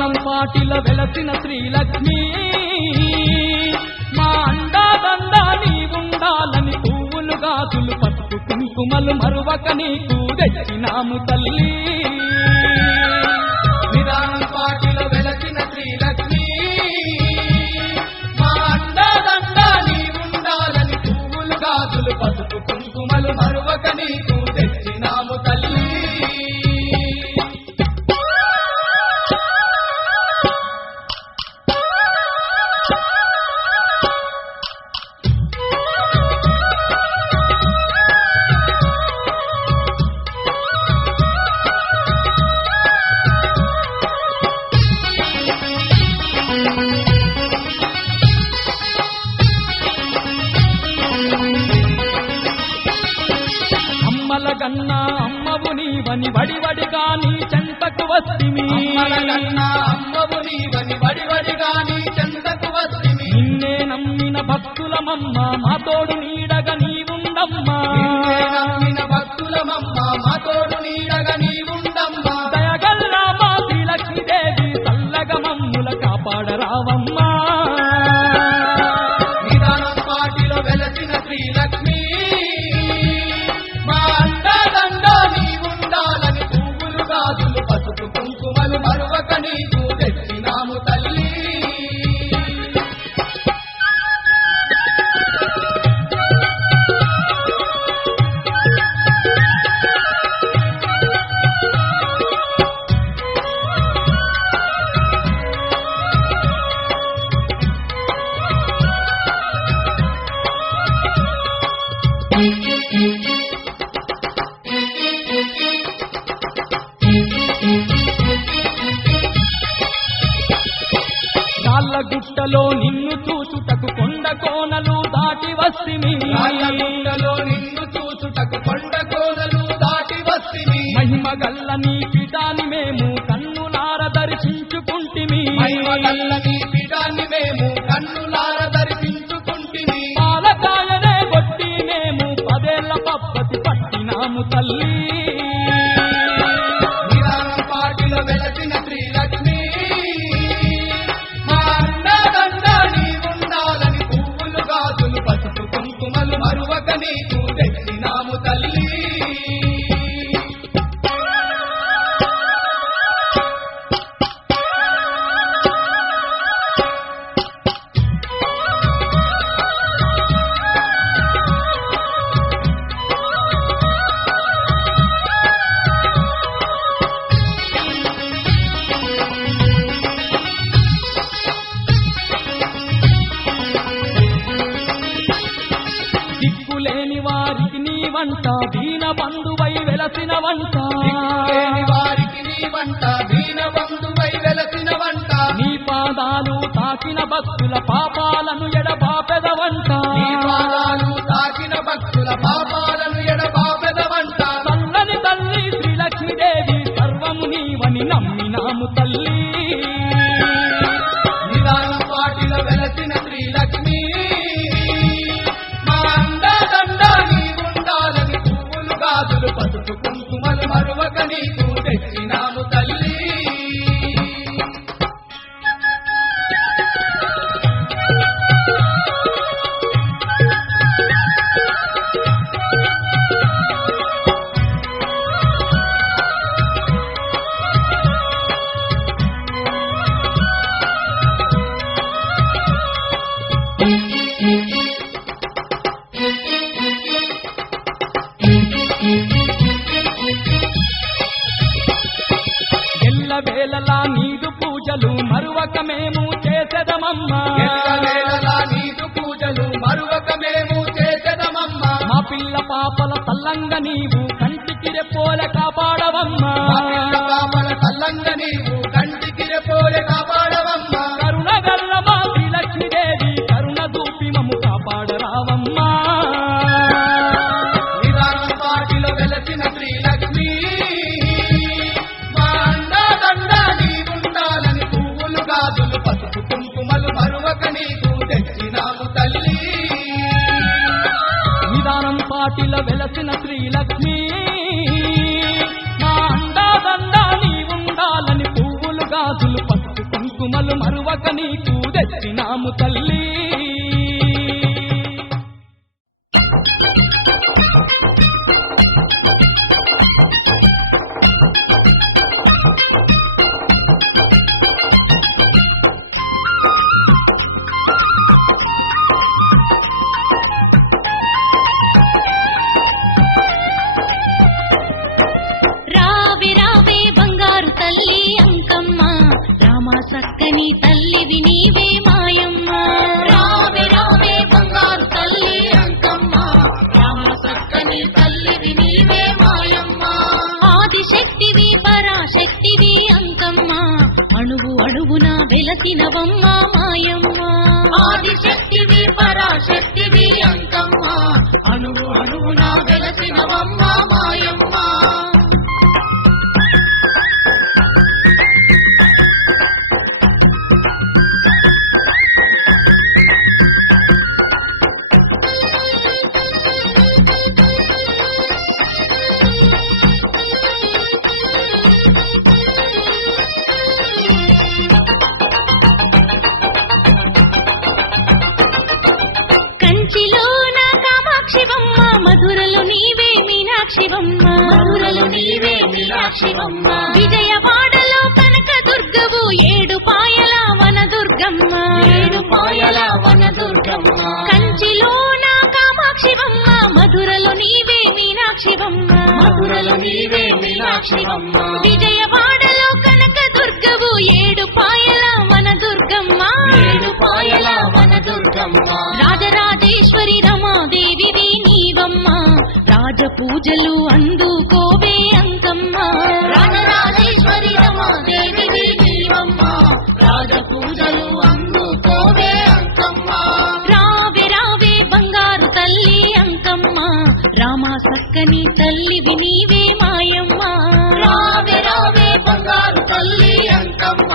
నిదానం పాటిల వెలసిన శ్రీలక్ష్మి మా అండాదండా నీవుండాలని పువ్వులు గాజులు పసుపు కుంకుమలు మరువక నీకు తెచ్చినాము తల్లి నిదానం పాటిల వెలసిన శ్రీలక్ష్మి మా అండాదండా నీవుండాలని పువ్వులు గాజులు పసుపు కుంకుమలు మరువక నీకు తెచ్చినాము తల్లి అమ్మలగన్నా అమ్మవు నీవని వడివడిగా నీ చెంతకు వస్తిమి అమ్మలగన్నా అమ్మవు నీవని వడివడిగా నీ చెంతకు వస్తిమి నిన్నే నమ్మిన భక్తులమమ్మ మా తోడు నీడగా నీవుండమ్మా నిన్నే నమ్మిన భక్తులమమ్మ మా తోడు నీడగా నీవుండమ్మా దయగల్లా మా శ్రీలక్ష్మీదేవి చల్లగా మమ్ముల కాపాడరావమ్మా నిదానం పాటిలో వెలసిన శ్రీలక్ష్మి మా అండాదండా నీవుండాలని పువ్వులు గాజులు పసుపు కుంకుమలు మరువక నీకు తెచ్చినాము తల్లి గుట్టలో నిన్ను చూచుటకు కొండ కోనలు దాటి వస్తిమి గుట్టలో నిన్ను చూచుటకు కొండ కోనలు దాటి వస్తిమి మహిమ గల్ల నీ పీఠాన్ని మేము కన్నులార దర్శించుకుంటిమి మహిమ గల్ల నీ పీఠాన్ని మేము కన్నులార దర్శించుకుంటిమి పాలకాయనే కొట్టి మేము 10 ఏళ్ల పప్పతి పట్టినాము తల్లి నిదానం పాటిలో వెలసిన శ్రీలక్ష్మి మా అండాదండా నీవుండాలని పువ్వులు గాజులు పసుపు కుంకుమలు మరువక నీకు తెచ్చినాము తల్లి దిక్కులేని వారికి నీ వంట దీన బంధువై వెలసిన వంట దిక్కులేని వారికి నీ వంట దీన బంధువై వెలసిన వంట నీ పాదాలు తాకిన భక్తుల పాపాలను ఎడబాపెదవంట నీ పాదాలు తాకిన భక్తుల పాపాలను ఎడబాపెదవంట చల్లని తల్లి శ్రీలక్ష్మీదేవి సర్వము నీవని నమ్మినాము తల్లి నిదానం పాటిలో వెలసిన శ్రీలక్ష్మి మా అండాదండా నీవుండాలని పువ్వులు గాజులు పసుపు కుంకుమలు మరువక నీకు తెచ్చినాము తల్లి ఎల్లవేళలా నీదు పూజలు మరువక మేము చేసెదమమ్మా ఎల్లవేళలా నీదు పూజలు మరువక మేము చేసెదమమ్మా మా పిల్ల పాపల తల్లంగ నీవు కంటికి రెప్పోల కాపాడవమ్మా మా పిల్ల పాపల తల్లంగ నీవు కంటికి రెప్పోలే కాపాడవమ్మా కరుణగల్ల మా శ్రీలక్ష్మీదేవి కరుణ దూపి మము కాపాడరావమ్మా నిదానం పాటిలో వెలసిన శ్రీలక్ష్మి మా అండాదండా నీవుండాలని పువ్వులు గాజులు పసుపు కుంకుమలు మరువక నీకు తెచ్చినాము తల్లి నిదానం పాటిల వెలసిన శ్రీలక్ష్మి మా అండాదండా నీవుండాలని పువ్వులు గాజులు పసుపు మొక్కులు మరువక నీకు తెచ్చినాము తల్లి. సక్కని తల్లివి నీవే మాయమ్మ. రావే రావే బంగారు తల్లి అంకమ్మ, రామ సక్కని తల్లివి నీవే మాయమ్మ. ఆదిశక్తివి పరాశక్తివి అంకమ్మ, అణువు అణువున వెలసినవమ్మ మాయమ్మ. ఆదిశక్తివి పరాశక్తివి అంకమ్మ, అణువు అణువున వెలసినవమ్మ మాయమ్మ. మధురలు నీవే మీనాక్షివమ్మ, మధురలు నీవే మీనాక్షివమ్మ. విజయవాడలో కనక దుర్గవు ఏడు పాయల వన దుర్గమ్మ, ఏడు పాయల వన దుర్గమ్మ. కంచిలోన కామాక్షివమ్మ, మధురలు నీవే మీనాక్షివమ్మ, మధురలు నీవే మీనాక్షివమ్మ. విజయవాడలో కనక దుర్గవు ఏడు పాయల వన దుర్గమ్మ, ఏడు పాయల వన దుర్గమ్మ. రాజరాజేశ్వరి రమాదేవివి నీవమ్మ, రాజ పూజలు అందుకోవే అంకమ్మ. రాజరాజేశ్వరి రమాదేవివి నీవమ్మ, రాజ పూజలు అందుకోవే అంకమ్మ. రావే రావే బంగారు తల్లి అంకమ్మ, రామ సక్కని తల్లివి నీవే మాయమ్మ. రావే రావే బంగారు తల్లి అంకమ్మ,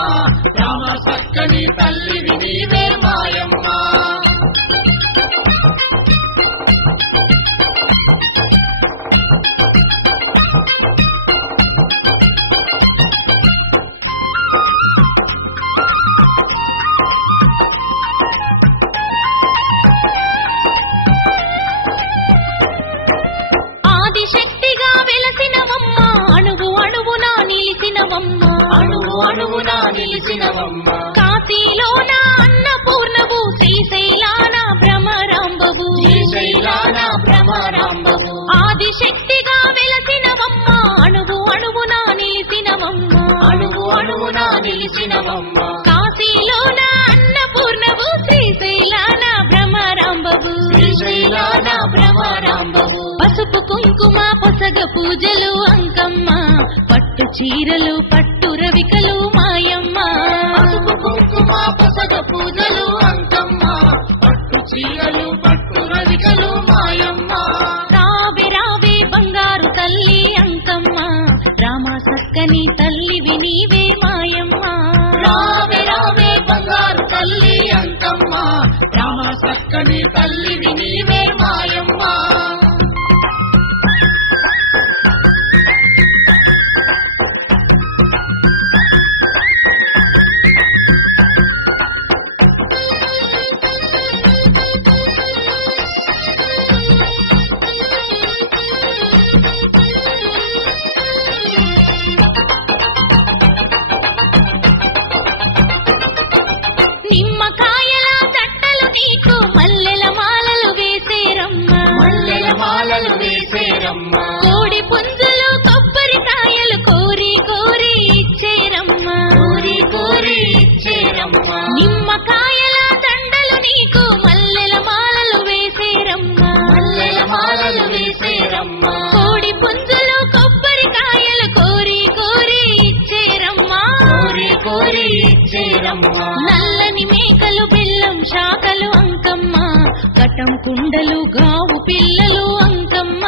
రామ సక్కని తల్లివి నీవే మాయమ్మ. ఆదిశక్తిగా వెలసినవమ్మ, అణువు అణువున నిలిసినవమ్మ, అణువు అణువున నిలిసినవమ్మ. కాశీలోన అన్నపూర్ణవు, శ్రీశైలాన భ్రమరాంబవు, శ్రీశైలాన భ్రమరాంబవు. ఆదిశక్తిగా వెలసినవమ్మ, అణువు అణువున నిలిసినవమ్మ, అణువు అణువున నిలిసినవమ్మ. కాశీలోన అన్నపూర్ణవు, శ్రీశైలాన భ్రమరాంబవు, శ్రీశైలాన భ్రమరాంబవు. పసుపు కుంకుమ పొసగ పూజలు అంకమ్మ, పట్టు చీరలు పట్టు రవికలు మాయమ్మ. పసుపు కుంకుమ పొసగ పూజలు అంకమ్మ, పట్టు చీరలు పట్టు రవికలు మాయమ్మ. రావే రావే బంగారు తల్లి అంకమ్మ, రామ సక్కని తల్లివి నీవే మాయమ్మ. రావే రావే బంగారు తల్లి అంకమ్మ, రామ సక్కని తల్లివి నీవే మాయమ్మ. నిమ్మకాయల తట్టలు నీకు మల్లెల మాలలు వేసేరమ్మ, మల్లెల మాలలు వేసేరమ్మ. కోడి పుంజులు కొబ్బరికాయలు కోరి కోరి ఇచ్చేరమ్మ, కోరి కోరి ఇచ్చేరమ్మ. నిమ్మకాయల దండలు నీకు మల్లెల మాలలు వేసేరమ్మ, మల్లెల మాలలు వేసేరమ్మ. కోడి పుంజులు కొబ్బరికాయలు కోరి కోరి ఇచ్చేరమ్మ, కోరి కోరి ఇచ్చేరమ్మ. నల్లని మేకలు బెల్లం శాఖలు అంకమ్మ, కటం కుండలు గావు పిల్లలు అంకమ్మ.